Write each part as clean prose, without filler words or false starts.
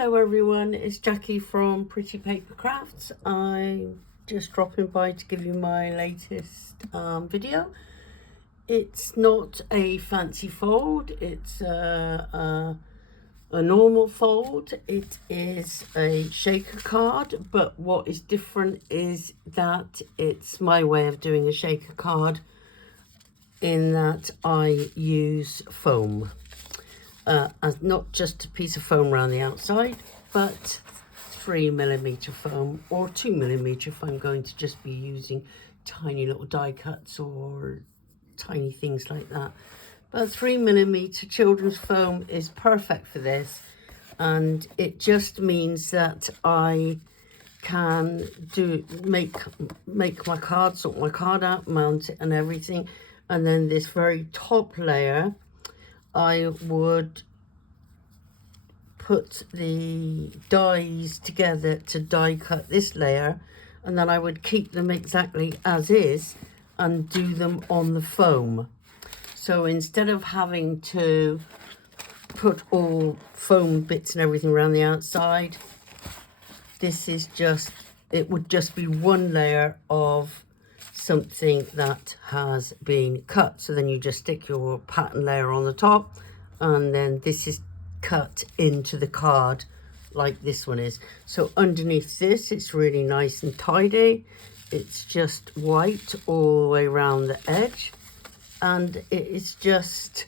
Hello everyone, it's Jackie from Pretty Paper Crafts. I'm just dropping by to give you my latest video. It's not a fancy fold, it's a normal fold. It is a shaker card, but what is different is that it's my way of doing a shaker card in that I use foam. As not just a piece of foam around the outside, but 3mm foam or 2mm if I'm going to just be using tiny little die cuts or tiny things like that. But 3mm children's foam is perfect for this, and it just means that I can make my card, sort my card out, mount it and everything. And then this very top layer, I would put the dies together to die cut this layer, and then I would keep them exactly as is and do them on the foam. So instead of having to put all foam bits and everything around the outside, this is just, it would just be one layer of something that has been cut. So then you just stick your pattern layer on the top, and then this is cut into the card like this one is. So underneath this, it's really nice and tidy. It's just white all the way around the edge, and it is just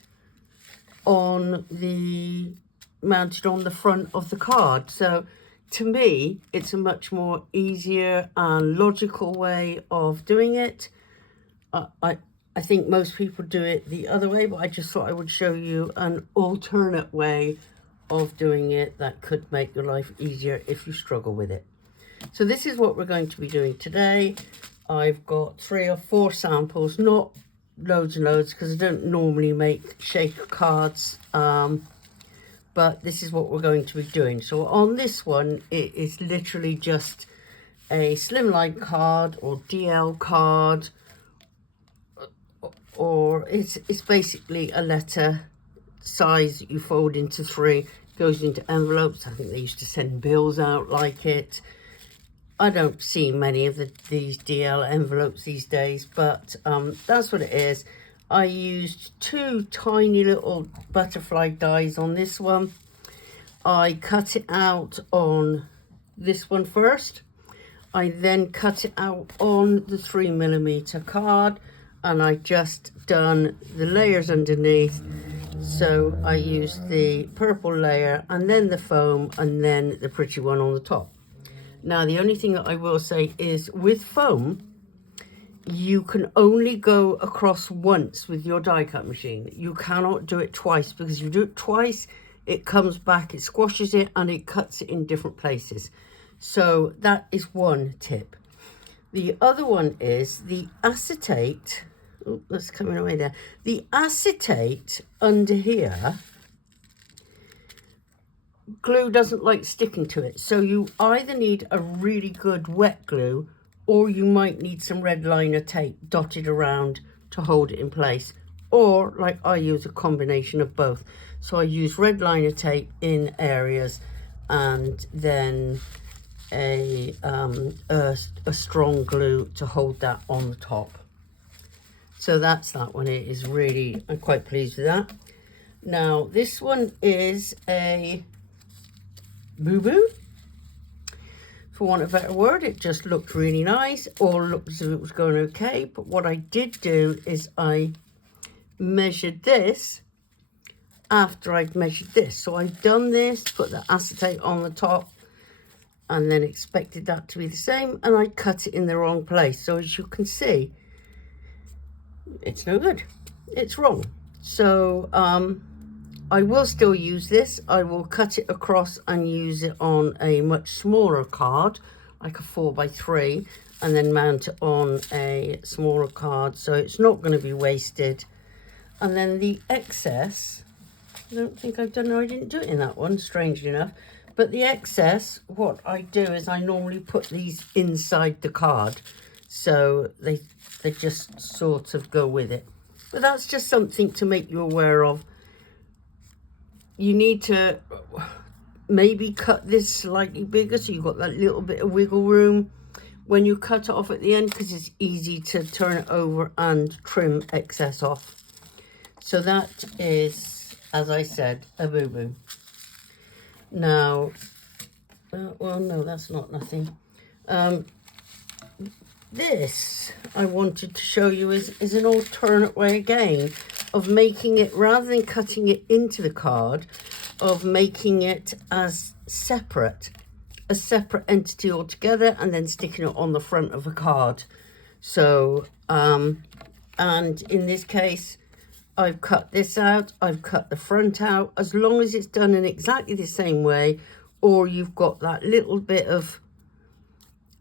mounted on the front of the card. So to me, it's a much more easier and logical way of doing it. I think most people do it the other way, but I just thought I would show you an alternate way of doing it that could make your life easier if you struggle with it. So this is what we're going to be doing today. I've got 3 or 4 samples, not loads and loads because I don't normally make shaker cards, but this is what we're going to be doing. So on this one, it is literally just a slimline card or DL card, or it's basically a letter size that you fold into 3, goes into envelopes. I think they used to send bills out like it. I don't see many of these DL envelopes these days, but that's what it is. I used 2 tiny little butterfly dies on this one. I cut it out on this one first. I then cut it out on the 3mm card, and I just done the layers underneath. So I used the purple layer and then the foam and then the pretty one on the top. Now the only thing that I will say is with foam, you can only go across once with your die cut machine. You cannot do it twice, because if you do it twice, it comes back, it squashes it, and it cuts it in different places. So that is one tip. The other one is the acetate. Oh, that's coming away there. The acetate under here, glue doesn't like sticking to it. So you either need a really good wet glue, or you might need some red liner tape dotted around to hold it in place. Or like I use, a combination of both. So I use red liner tape in areas, and then a strong glue to hold that on the top. So that's that one. It is really, I'm quite pleased with that. Now this one is a boo-boo, for want of a better word. It just looked really nice, or looked as if it was going okay. But what I did do is I measured this after I'd measured this. So I've done this, put the acetate on the top, and then expected that to be the same, and I cut it in the wrong place. So as you can see, it's no good, it's wrong. So I will still use this. I will cut it across and use it on a much smaller card, like a 4x3, and then mount it on a smaller card, so it's not going to be wasted. And then the excess, I don't think I didn't do it in that one, strangely enough, but the excess, what I do is I normally put these inside the card, so they just sort of go with it. But that's just something to make you aware of. You need to maybe cut this slightly bigger so you've got that little bit of wiggle room when you cut it off at the end, because it's easy to turn it over and trim excess off. So that is, as I said, a boo-boo. Now, well, no, that's not nothing. This I wanted to show you is an alternate way again of making it, rather than cutting it into the card, of making it as a separate entity altogether, and then sticking it on the front of a card. So, and in this case, I've cut this out, I've cut the front out. As long as it's done in exactly the same way, or you've got that little bit of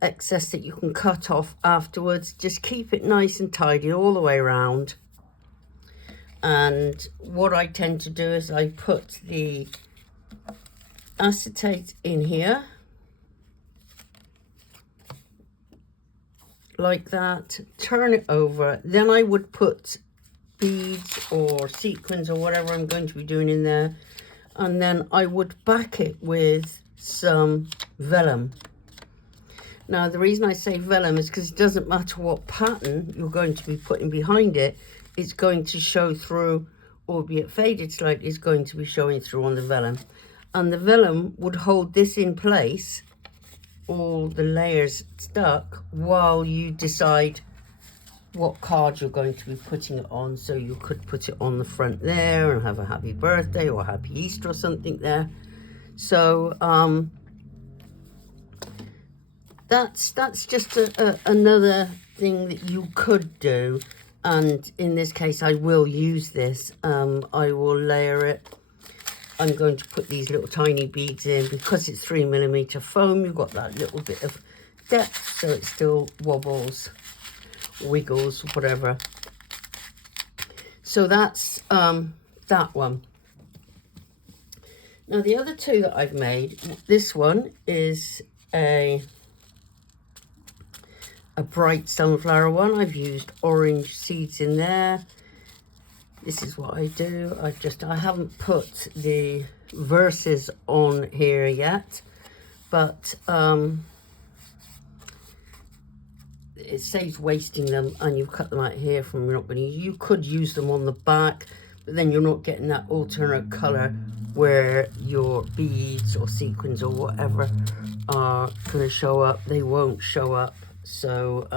excess that you can cut off afterwards, just keep it nice and tidy all the way around. And what I tend to do is I put the acetate in here, like that, turn it over, then I would put beads or sequins or whatever I'm going to be doing in there, and then I would back it with some vellum. Now, the reason I say vellum is because it doesn't matter what pattern you're going to be putting behind it, it's going to show through, albeit faded slightly, is going to be showing through on the vellum. And the vellum would hold this in place, all the layers stuck, while you decide what card you're going to be putting it on. So you could put it on the front there and have a happy birthday or happy Easter or something there. So that's just another thing that you could do. And in this case, I will use this. I will layer it. I'm going to put these little tiny beads in. Because it's 3mm foam, you've got that little bit of depth, so it still wobbles, wiggles, whatever. So that's that one. Now, the other two that I've made, this one is a bright sunflower one. I've used orange seeds in there. This is what I do. I haven't put the verses on here yet, but it saves wasting them, and you've cut them out here from, you're not going to, you could use them on the back, but then you're not getting that alternate color where your beads or sequins or whatever are going to show up. They won't show up. So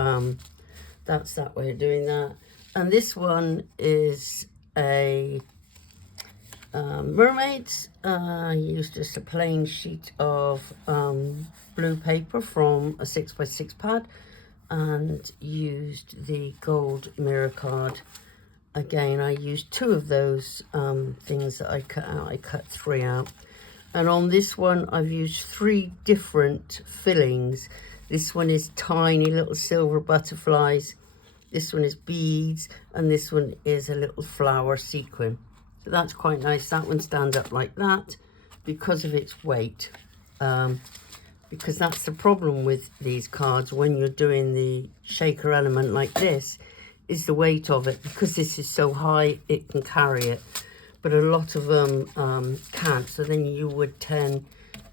that's that way of doing that. And this one is a Mermaids. I used just a plain sheet of blue paper from a 6x6 pad and used the gold mirror card. Again, I used two of those things that I cut out. I cut 3 out. And on this one, I've used 3 different fillings. This one is tiny little silver butterflies. This one is beads. And this one is a little flower sequin. So that's quite nice. That one stands up like that because of its weight. Because that's the problem with these cards when you're doing the shaker element like this, is the weight of it. Because this is so high, it can carry it. But a lot of them can't. So then you would tend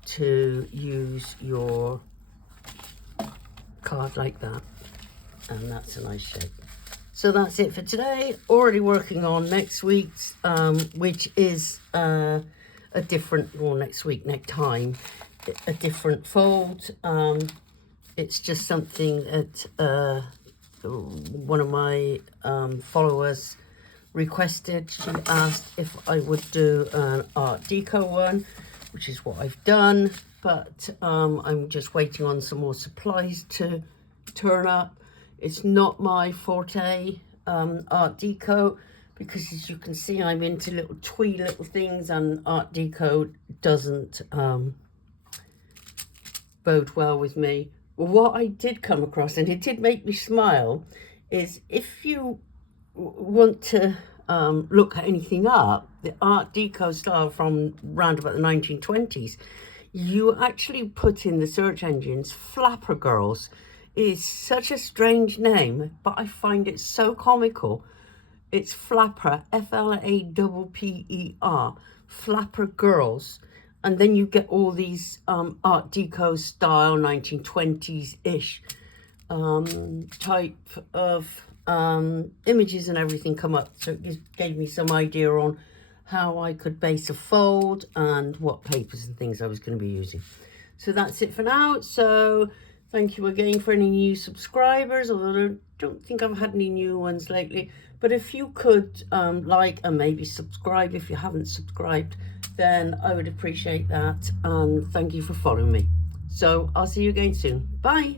to use your card like that, and that's a nice shape. So that's it for today. Already working on next week's, which is a different, well, next time, a different fold. It's just something that one of my followers requested. She asked if I would do an Art Deco one, which is what I've done. But I'm just waiting on some more supplies to turn up. It's not my forte, Art Deco, because as you can see, I'm into little twee little things, and Art Deco doesn't bode well with me. Well, what I did come across, and it did make me smile, is if you want to look at anything up, the Art Deco style from round about the 1920s, you actually put in the search engines Flapper Girls. It is such a strange name, but I find it so comical. It's Flapper, Flapper, Flapper Girls. And then you get all these Art Deco style 1920s-ish type of images and everything come up. So it just gave me some idea on how I could base a fold and what papers and things I was going to be using. So that's it for now. So thank you again for any new subscribers, although I don't think I've had any new ones lately. But if you could like and maybe subscribe if you haven't subscribed, then I would appreciate that. And thank you for following me. So I'll see you again soon. Bye.